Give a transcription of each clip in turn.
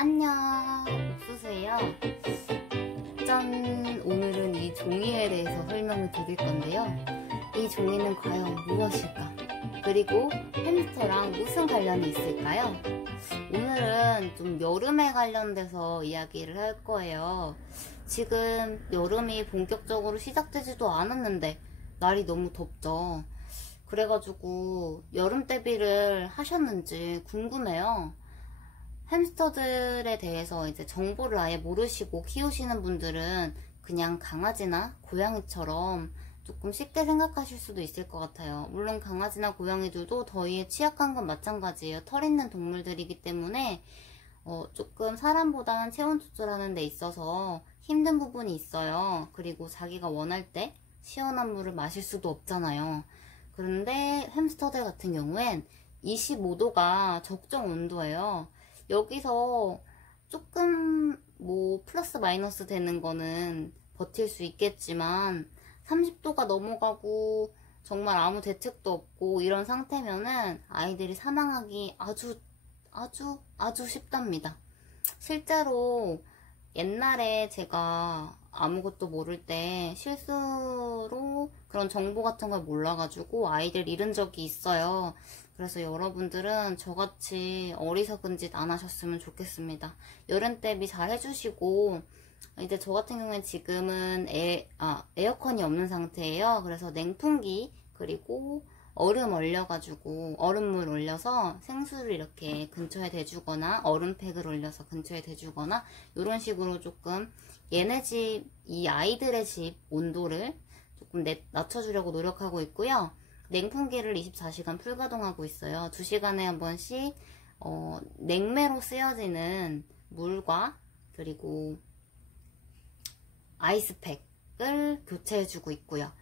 안녕, 옥수수예요. 짠! 오늘은 이 종이에 대해서 설명을 드릴 건데요. 이 종이는 과연 무엇일까? 그리고 햄스터랑 무슨 관련이 있을까요? 오늘은 좀 여름에 관련돼서 이야기를 할 거예요. 지금 여름이 본격적으로 시작되지도 않았는데 날이 너무 덥죠. 그래가지고 여름 대비를 하셨는지 궁금해요. 햄스터들에 대해서 이제 정보를 아예 모르시고 키우시는 분들은 그냥 강아지나 고양이처럼 조금 쉽게 생각하실 수도 있을 것 같아요. 물론 강아지나 고양이들도 더위에 취약한 건 마찬가지예요. 털 있는 동물들이기 때문에 조금 사람보다는 체온 조절하는 데 있어서 힘든 부분이 있어요. 그리고 자기가 원할 때 시원한 물을 마실 수도 없잖아요. 그런데 햄스터들 같은 경우엔 25도가 적정 온도예요. 여기서 조금 뭐 플러스 마이너스 되는 거는 버틸 수 있겠지만 30도가 넘어가고 정말 아무 대책도 없고 이런 상태면은 아이들이 사망하기 아주 쉽답니다. 실제로 옛날에 제가 아무것도 모를 때 실수로 그런 정보 같은 걸 몰라가지고 아이들 잃은 적이 있어요. 그래서 여러분들은 저같이 어리석은 짓 안 하셨으면 좋겠습니다. 여름 대비 잘 해주시고, 이제 저 같은 경우는 지금은 에어컨이 없는 상태예요. 그래서 냉풍기 그리고 얼음물 올려서 생수를 이렇게 근처에 대주거나 얼음팩을 올려서 근처에 대주거나 이런 식으로 조금 얘네 집, 이 아이들의 집 온도를 조금 낮춰주려고 노력하고 있고요. 냉풍기를 24시간 풀가동하고 있어요. 2시간에 한 번씩 냉매로 쓰여지는 물과 그리고 아이스팩을 교체해주고 있고요.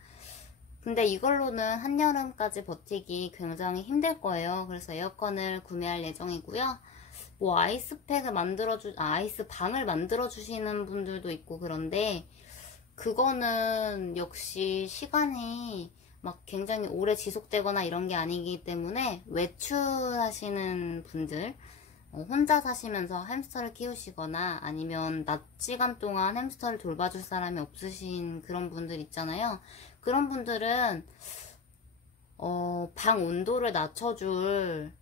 근데 이걸로는 한여름까지 버티기 굉장히 힘들 거예요. 그래서 에어컨을 구매할 예정이고요. 뭐 아이스방을 만들어주시는 분들도 있고 그런데 그거는 역시 시간이 막 굉장히 오래 지속되거나 이런 게 아니기 때문에 외출하시는 분들, 혼자 사시면서 햄스터를 키우시거나 아니면 낮 시간 동안 햄스터를 돌봐줄 사람이 없으신 그런 분들 있잖아요. 그런 분들은 방 온도를 낮춰줄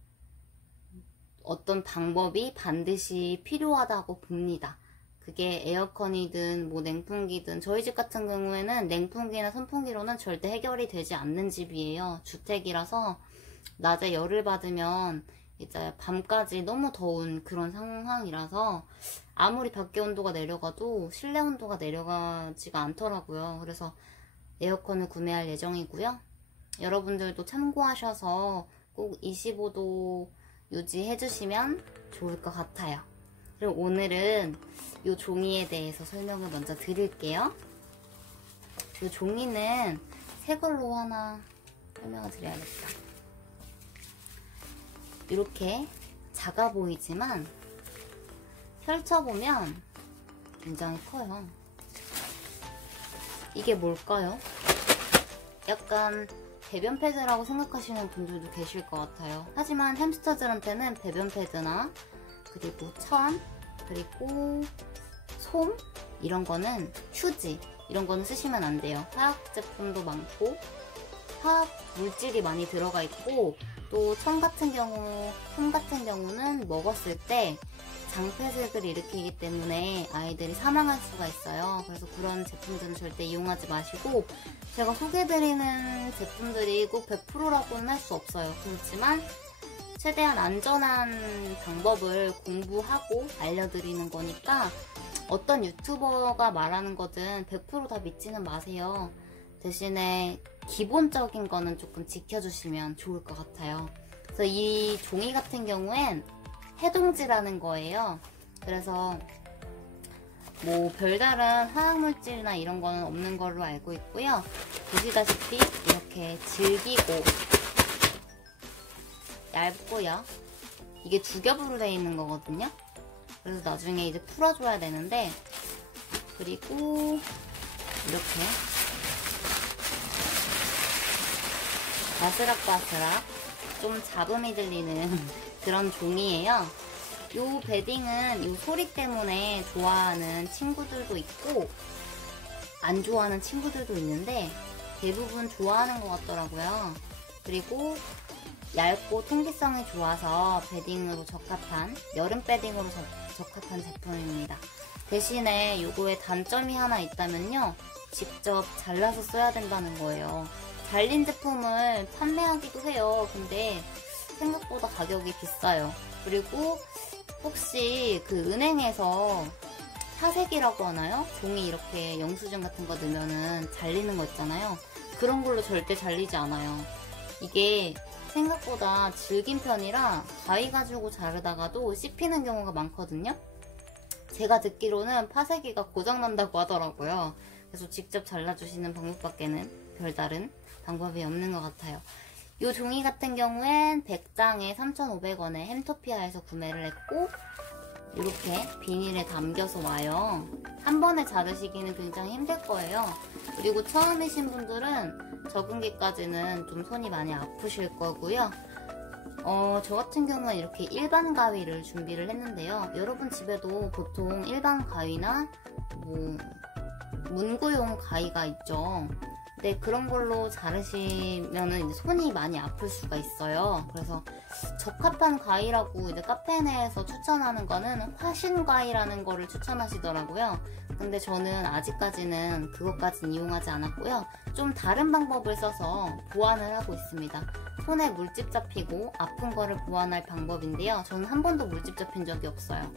어떤 방법이 반드시 필요하다고 봅니다. 그게 에어컨이든 뭐 냉풍기든 저희 집 같은 경우에는 냉풍기나 선풍기로는 절대 해결이 되지 않는 집이에요. 주택이라서 낮에 열을 받으면 이제 밤까지 너무 더운 그런 상황이라서 아무리 밖에 온도가 내려가도 실내 온도가 내려가지가 않더라고요. 그래서 에어컨을 구매할 예정이고요. 여러분들도 참고하셔서 꼭 25도 유지해 주시면 좋을 것 같아요. 그럼 오늘은 이 종이에 대해서 설명을 먼저 드릴게요. 이 종이는 새 걸로 하나 설명을 드려야겠다. 이렇게 작아 보이지만 펼쳐보면 굉장히 커요. 이게 뭘까요? 약간 배변 패드라고 생각하시는 분들도 계실 것 같아요. 하지만 햄스터들한테는 배변 패드나 그리고 천, 그리고 솜 이런 거는 휴지 이런 거는 쓰시면 안 돼요. 화학 제품도 많고 화학 물질이 많이 들어가 있고 또 솜 같은 경우는 먹었을 때 장폐색을 일으키기 때문에 아이들이 사망할 수가 있어요. 그래서 그런 제품들은 절대 이용하지 마시고, 제가 소개해드리는 제품들이 꼭 100%라고는 할 수 없어요. 그렇지만 최대한 안전한 방법을 공부하고 알려드리는 거니까 어떤 유튜버가 말하는 거든 100% 다 믿지는 마세요. 대신에 기본적인 거는 조금 지켜주시면 좋을 것 같아요. 그래서 이 종이 같은 경우엔 해동지라는 거예요. 그래서 뭐 별다른 화학물질이나 이런 거는 없는 걸로 알고 있고요. 보시다시피 이렇게 질기고 얇고요. 이게 두 겹으로 되어 있는 거거든요. 그래서 나중에 이제 풀어줘야 되는데, 그리고 이렇게 바스락바스락 좀 잡음이 들리는 그런 종이에요. 요 베딩은 요 소리 때문에 좋아하는 친구들도 있고 안 좋아하는 친구들도 있는데 대부분 좋아하는 것 같더라고요. 그리고 얇고 통기성이 좋아서 베딩으로 적합한, 여름 베딩으로 적합한 제품입니다. 대신에 요거에 단점이 하나 있다면요, 직접 잘라서 써야 된다는 거예요. 잘린 제품을 판매하기도 해요. 근데 생각보다 가격이 비싸요. 그리고 혹시 그 은행에서 사색이라고 하나요? 종이 이렇게 영수증 같은 거 넣으면은 잘리는 거 있잖아요. 그런 걸로 절대 잘리지 않아요. 이게 생각보다 질긴 편이라 가위 가지고 자르다가도 씹히는 경우가 많거든요. 제가 듣기로는 파쇄기가 고장난다고 하더라고요. 그래서 직접 잘라주시는 방법밖에는 별다른 방법이 없는 것 같아요. 이 종이 같은 경우엔 100장에 3,500원에 햄토피아에서 구매를 했고 이렇게 비닐에 담겨서 와요. 한 번에 자르시기는 굉장히 힘들 거예요. 그리고 처음이신 분들은 적응기까지는 좀 손이 많이 아프실 거고요. 저 같은 경우는 이렇게 일반 가위를 준비를 했는데요. 여러분 집에도 보통 일반 가위나 뭐 문구용 가위가 있죠. 네, 그런 걸로 자르시면은 이제 손이 많이 아플 수가 있어요. 그래서 적합한 가위라고 이제 카페 내에서 추천하는 거는 화신 가위라는 거를 추천하시더라고요. 근데 저는 아직까지는 그것까진 이용하지 않았고요. 좀 다른 방법을 써서 보완을 하고 있습니다. 손에 물집 잡히고 아픈 거를 보완할 방법인데요. 저는 한 번도 물집 잡힌 적이 없어요.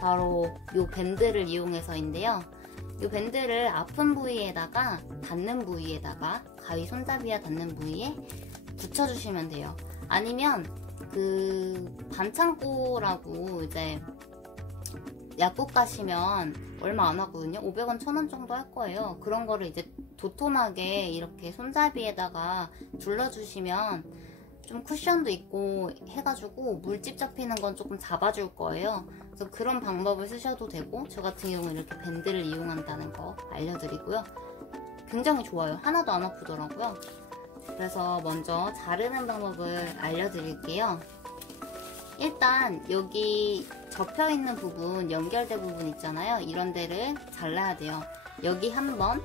바로 이 밴드를 이용해서인데요. 이 밴드를 아픈 부위에다가 닿는 부위에다가 가위 손잡이와 닿는 부위에 붙여주시면 돼요. 아니면 그 반창고라고 이제 약국 가시면 얼마 안 하거든요. 500원, 1000원 정도 할 거예요. 그런 거를 이제 도톰하게 이렇게 손잡이에다가 둘러주시면 좀 쿠션도 있고 해가지고 물집 잡히는 건 조금 잡아줄 거예요. 그래서 그런 방법을 쓰셔도 되고, 저 같은 경우는 이렇게 밴드를 이용한다는 거 알려드리고요. 굉장히 좋아요. 하나도 안 아프더라고요. 그래서 먼저 자르는 방법을 알려드릴게요. 일단 여기 접혀있는 부분, 연결된 부분 있잖아요. 이런 데를 잘라야 돼요. 여기 한 번,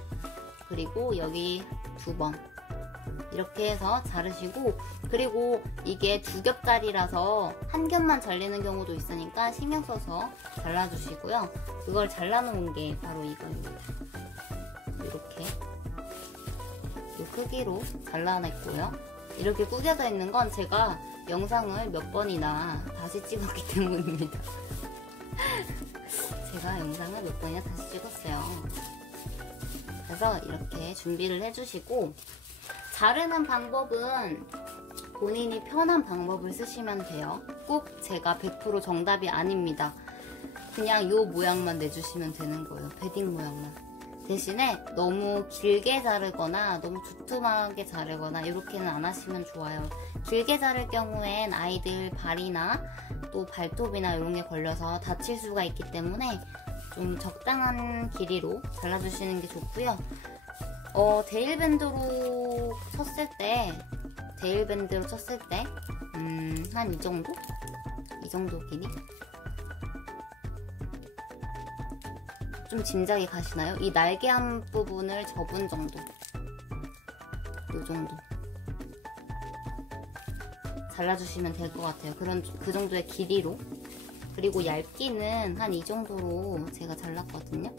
그리고 여기 두 번. 이렇게 해서 자르시고, 그리고 이게 두 겹짜리라서 한 겹만 잘리는 경우도 있으니까 신경 써서 잘라주시고요. 그걸 잘라놓은 게 바로 이거입니다. 이렇게 이 크기로 잘라냈고요. 이렇게 구겨져 있는 건 제가 영상을 몇 번이나 다시 찍었기 때문입니다. 제가 영상을 몇 번이나 다시 찍었어요. 그래서 이렇게 준비를 해주시고, 자르는 방법은 본인이 편한 방법을 쓰시면 돼요. 꼭 제가 100% 정답이 아닙니다. 그냥 요 모양만 내주시면 되는 거예요. 베딩 모양만. 대신에 너무 길게 자르거나 너무 두툼하게 자르거나 이렇게는 안 하시면 좋아요. 길게 자를 경우엔 아이들 발이나 또 발톱이나 이런 게 걸려서 다칠 수가 있기 때문에 좀 적당한 길이로 잘라주시는 게 좋고요. 데일밴드로 쳤을 때 한 이 정도? 이 정도 길이? 좀 짐작이 가시나요? 이 날개함 부분을 접은 정도. 이 정도. 잘라주시면 될 것 같아요. 그 정도의 길이로. 그리고 얇기는 한 이 정도로 제가 잘랐거든요.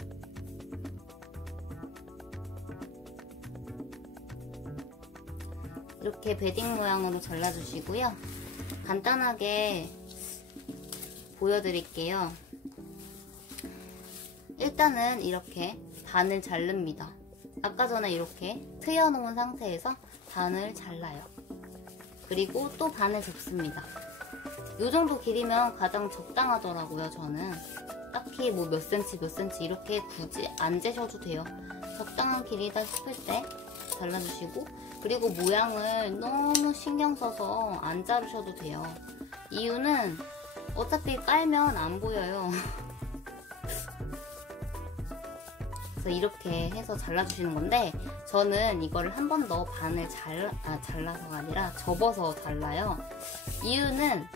이렇게 베딩 모양으로 잘라주시고요. 간단하게 보여드릴게요. 일단은 이렇게 반을 자릅니다. 아까 전에 이렇게 트여놓은 상태에서 반을 잘라요. 그리고 또 반을 접습니다. 이 정도 길이면 가장 적당하더라고요. 저는 딱히 뭐 몇 센치 이렇게 굳이 안 재셔도 돼요. 적당한 길이다 싶을 때 잘라주시고, 그리고 모양을 너무 신경 써서 안 자르셔도 돼요. 이유는 어차피 깔면 안 보여요. 그래서 이렇게 해서 잘라주시는 건데, 저는 이거를 한 번 더 반을 잘라서가 아니라 접어서 잘라요. 이유는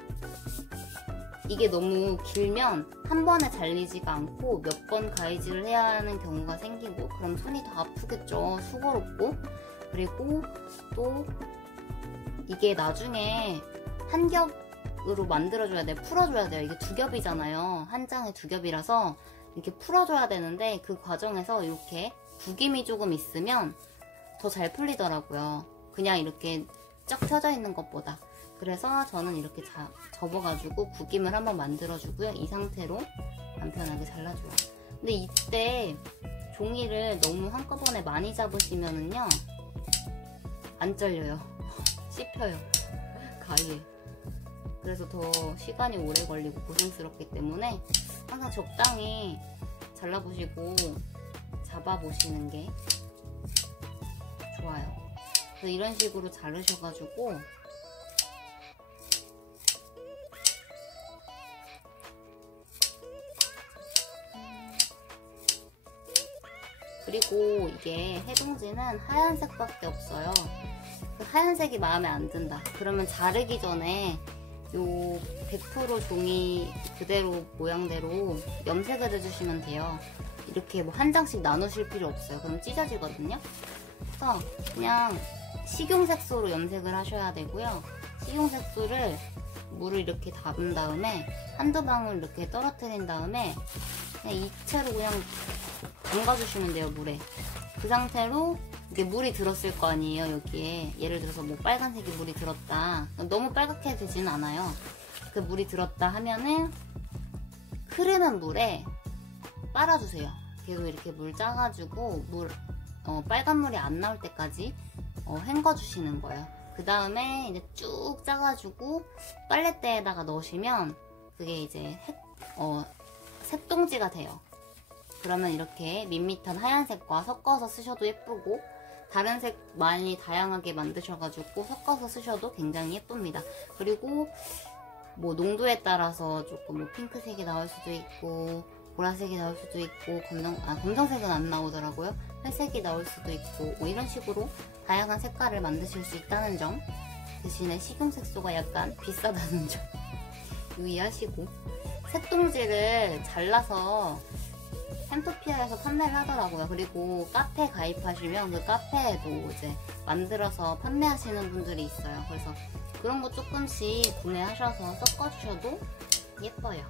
이게 너무 길면 한 번에 잘리지가 않고 몇 번 가위질을 해야 하는 경우가 생기고, 그럼 손이 더 아프겠죠. 수고롭고. 그리고 또 이게 나중에 한 겹으로 만들어줘야 돼요. 풀어줘야 돼요. 이게 두 겹이잖아요. 한 장에 두 겹이라서 이렇게 풀어줘야 되는데, 그 과정에서 이렇게 구김이 조금 있으면 더 잘 풀리더라고요. 그냥 이렇게 쫙 펴져 있는 것보다. 그래서 저는 이렇게 접어가지고 구김을 한번 만들어주고요. 이 상태로 간편하게 잘라줘요. 근데 이때 종이를 너무 한꺼번에 많이 잡으시면은요, 안 잘려요. 씹혀요, 가위에. 그래서 더 시간이 오래 걸리고 고생스럽기 때문에 항상 적당히 잘라보시고 잡아보시는 게 좋아요. 그래서 이런 식으로 자르셔가지고 그리고 이게 해동지는 하얀색밖에 없어요. 그 하얀색이 마음에 안 든다. 그러면 자르기 전에 요 100% 종이 그대로 모양대로 염색을 해주시면 돼요. 이렇게 뭐 한 장씩 나누실 필요 없어요. 그럼 찢어지거든요. 그래서 그냥 식용색소로 염색을 하셔야 되고요. 식용색소를 물을 이렇게 담은 다음에 한두 방울 이렇게 떨어뜨린 다음에 그냥 이채로 그냥 담가주시면 돼요, 물에. 그 상태로 이게 물이 들었을 거 아니에요, 여기에. 예를 들어서 뭐 빨간색이 물이 들었다. 너무 빨갛게 되진 않아요. 그 물이 들었다 하면은 흐르는 물에 빨아주세요. 계속 이렇게 물 짜가지고 빨간 물이 안 나올 때까지 헹궈주시는 거예요. 그 다음에 이제 쭉 짜가지고 빨랫대에다가 넣으시면 그게 이제 색동지가 돼요. 그러면 이렇게 밋밋한 하얀색과 섞어서 쓰셔도 예쁘고, 다른 색 많이 다양하게 만드셔가지고 섞어서 쓰셔도 굉장히 예쁩니다. 그리고 뭐 농도에 따라서 조금 뭐 핑크색이 나올 수도 있고 보라색이 나올 수도 있고 검정색은 안 나오더라고요. 회색이 나올 수도 있고 뭐 이런 식으로 다양한 색깔을 만드실 수 있다는 점, 대신에 식용색소가 약간 비싸다는 점 유의하시고, 색동지를 잘라서 템토피아에서 판매를 하더라고요. 그리고 카페 가입하시면 그 카페에도 이제 만들어서 판매하시는 분들이 있어요. 그래서 그런 거 조금씩 구매하셔서 섞어주셔도 예뻐요.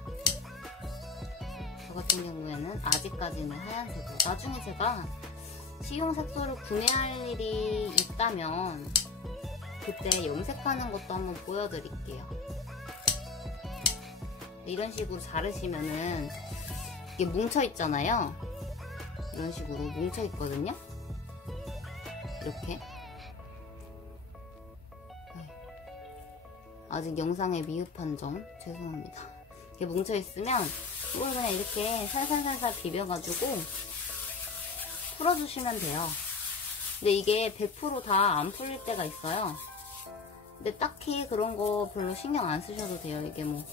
저 같은 경우에는 아직까지는 하얀색으로. 나중에 제가 식용색소를 구매할 일이 있다면 그때 염색하는 것도 한번 보여드릴게요. 이런 식으로 자르시면은 이게 뭉쳐있잖아요. 이런 식으로 뭉쳐있거든요. 이렇게. 아직 영상에 미흡한 점 죄송합니다. 이렇게 뭉쳐있으면 이걸 그냥 이렇게 살살살살 비벼가지고 풀어주시면 돼요. 근데 이게 100% 다 안 풀릴 때가 있어요. 근데 딱히 그런 거 별로 신경 안 쓰셔도 돼요. 이게 뭐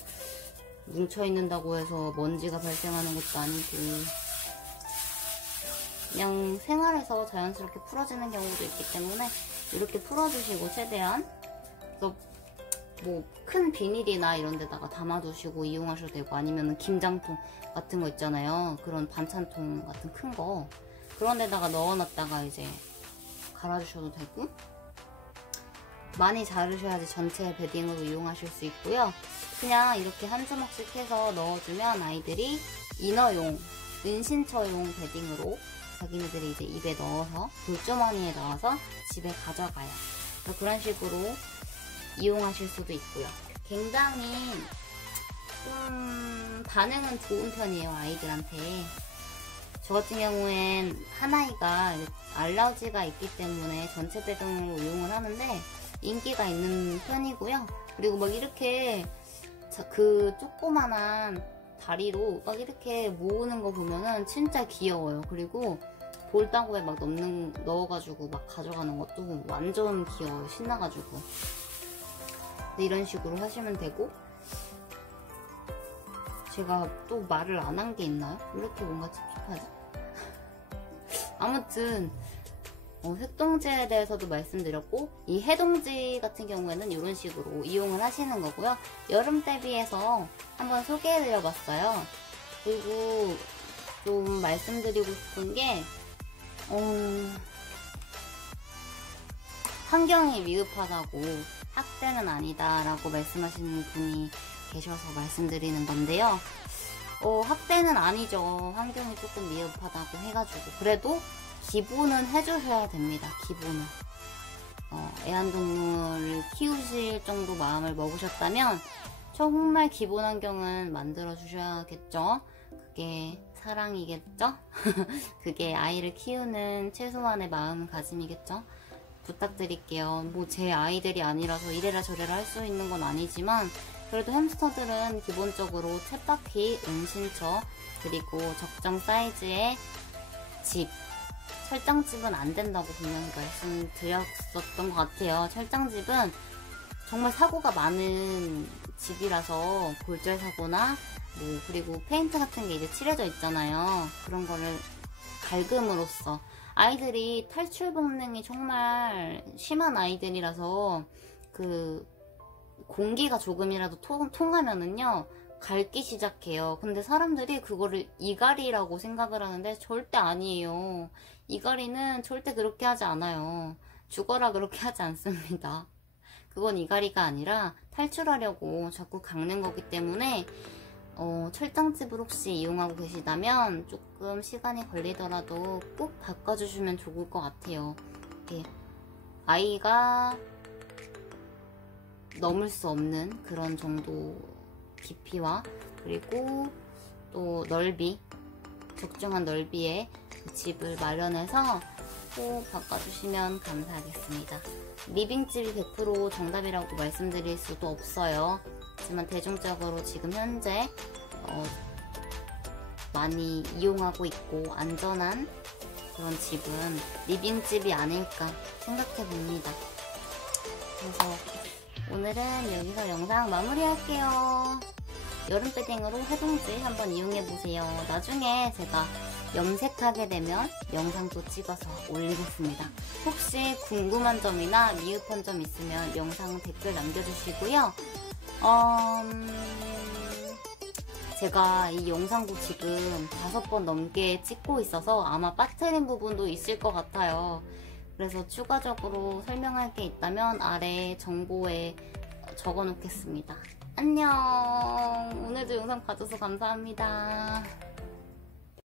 뭉쳐있는다고 해서 먼지가 발생하는 것도 아니고, 그냥 생활에서 자연스럽게 풀어지는 경우도 있기 때문에 이렇게 풀어주시고, 최대한 그래서 뭐 큰 비닐이나 이런 데다가 담아두시고 이용하셔도 되고, 아니면 김장통 같은 거 있잖아요. 그런 반찬통 같은 큰 거, 그런 데다가 넣어놨다가 이제 갈아주셔도 되고, 많이 자르셔야지 전체 베딩으로 이용하실 수 있고요. 그냥 이렇게 한 주먹씩 해서 넣어주면 아이들이 이너용, 은신처용 베딩으로 자기네들이 이제 입에 넣어서 볼주머니에 넣어서 집에 가져가요. 그래서 그런 식으로 이용하실 수도 있고요. 굉장히 좀 반응은 좋은 편이에요, 아이들한테. 저 같은 경우엔 하나이가 알러지가 있기 때문에 전체 베딩으로 이용을 하는데 인기가 있는 편이고요. 그리고 막 이렇게 그 조그만한 다리로 막 이렇게 모으는 거 보면은 진짜 귀여워요. 그리고 볼따구에 막 넣어가지고 막 가져가는 것도 완전 귀여워요. 신나가지고. 이런 식으로 하시면 되고, 제가 또 말을 안 한 게 있나요? 왜 이렇게 뭔가 찝찝하지? 아무튼 색동지에 대해서도 말씀드렸고, 이 해동지 같은 경우에는 이런 식으로 이용을 하시는 거고요. 여름 대비해서 한번 소개해드려봤어요. 그리고 좀 말씀드리고 싶은 게 환경이 미흡하다고 학대는 아니다 라고 말씀하시는 분이 계셔서 말씀드리는 건데요. 학대는 아니죠. 환경이 조금 미흡하다고 해가지고. 그래도 기본은 해주셔야 됩니다. 기본은. 애완동물을 키우실 정도 마음을 먹으셨다면 정말 기본 환경은 만들어 주셔야겠죠. 그게 사랑이겠죠? 그게 아이를 키우는 최소한의 마음가짐이겠죠? 부탁드릴게요. 뭐 제 아이들이 아니라서 이래라 저래라 할 수 있는 건 아니지만 그래도 햄스터들은 기본적으로 쳇바퀴, 은신처, 그리고 적정 사이즈의 집, 철장집은 안 된다고 분명히 말씀드렸었던 것 같아요. 철장집은 정말 사고가 많은 집이라서 골절 사고나 그리고 페인트 같은 게 이제 칠해져 있잖아요. 그런 거를 갈금으로써 아이들이 탈출 본능이 정말 심한 아이들이라서 그 공기가 조금이라도 통하면은요 갉기 시작해요. 근데 사람들이 그거를 이갈이라고 생각을 하는데 절대 아니에요. 이갈이는 절대 그렇게 하지 않아요. 죽어라 그렇게 하지 않습니다. 그건 이갈이가 아니라 탈출하려고 자꾸 깎는 거기 때문에 철장집을 혹시 이용하고 계시다면 조금 시간이 걸리더라도 꼭 바꿔주시면 좋을 것 같아요. 이렇게 아이가 넘을 수 없는 그런 정도 깊이와 그리고 또 넓이, 적정한 넓이의 집을 마련해서 꼭 바꿔주시면 감사하겠습니다. 리빙집이 100% 정답이라고 말씀드릴 수도 없어요. 하지만 대중적으로 지금 현재 많이 이용하고 있고 안전한 그런 집은 리빙집이 아닐까 생각해 봅니다. 그래서 오늘은 여기서 영상 마무리할게요. 여름 패딩으로 해동지 한번 이용해보세요. 나중에 제가 염색하게 되면 영상도 찍어서 올리겠습니다. 혹시 궁금한 점이나 미흡한 점 있으면 영상 댓글 남겨주시고요. 제가 이 영상도 지금 5번 넘게 찍고 있어서 아마 빠뜨린 부분도 있을 것 같아요. 그래서 추가적으로 설명할 게 있다면 아래 정보에 적어 놓겠습니다. 안녕. 오늘도 영상 봐줘서 감사합니다.